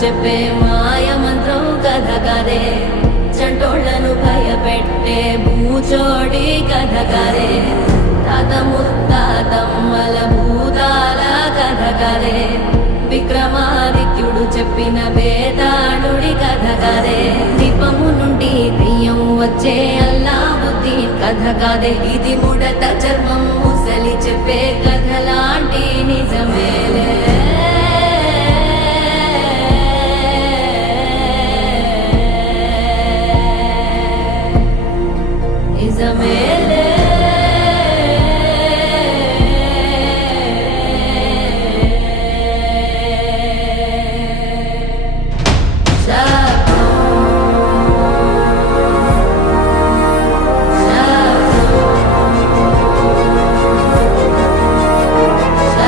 చెప్పే మాయ మంత్రం కథ కదే చంటోళ్లను భయపెట్టే భూచోడి కథ కదే తాత ముత్తాతమ్మల భూతాల కథ కదే విక్రమాదిత్యుడు చెప్పిన వేదాళుడి కథ కదే దీపము నుండి దెయ్యం వచ్చే అల్లావుద్దీన్ కథ కాదే ఇది ముడత చర్మం ముసలి చెప్పే కథ